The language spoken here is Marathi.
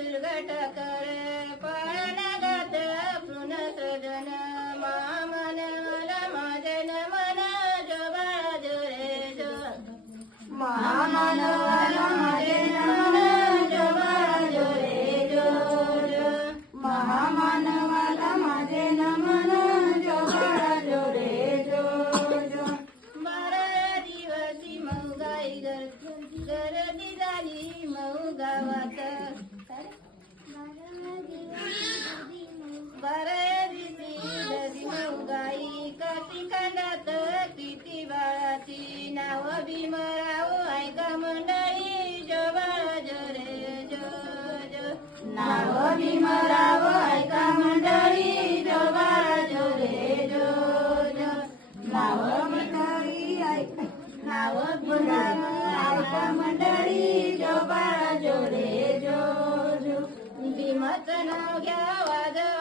दुर्घट कर पळनागत पुनसजन मामन मला माझे मन जो बाळा जो रे जो महामन मला माझे मन जो बाळा जो रे जो महामन मला माझे मन जो बाळा जो रे जो बारा दिवसी मौगाई गर्दी झाली मऊ गावात बारा दिवशी गर्दी मऊ गाई कशी खंडात किती बाळाची नाव भीमराव ऐका मंडळी जो बाळा जो रे जो जो नाव भीमराव ऐका मंडळी जो बाळा जो रे जो जो नाव मंडळी ऐका नाव भीमराव ऐका मंडळी जो बाळा जो रे जो जो भीमाचं नाव घ्या वाजवा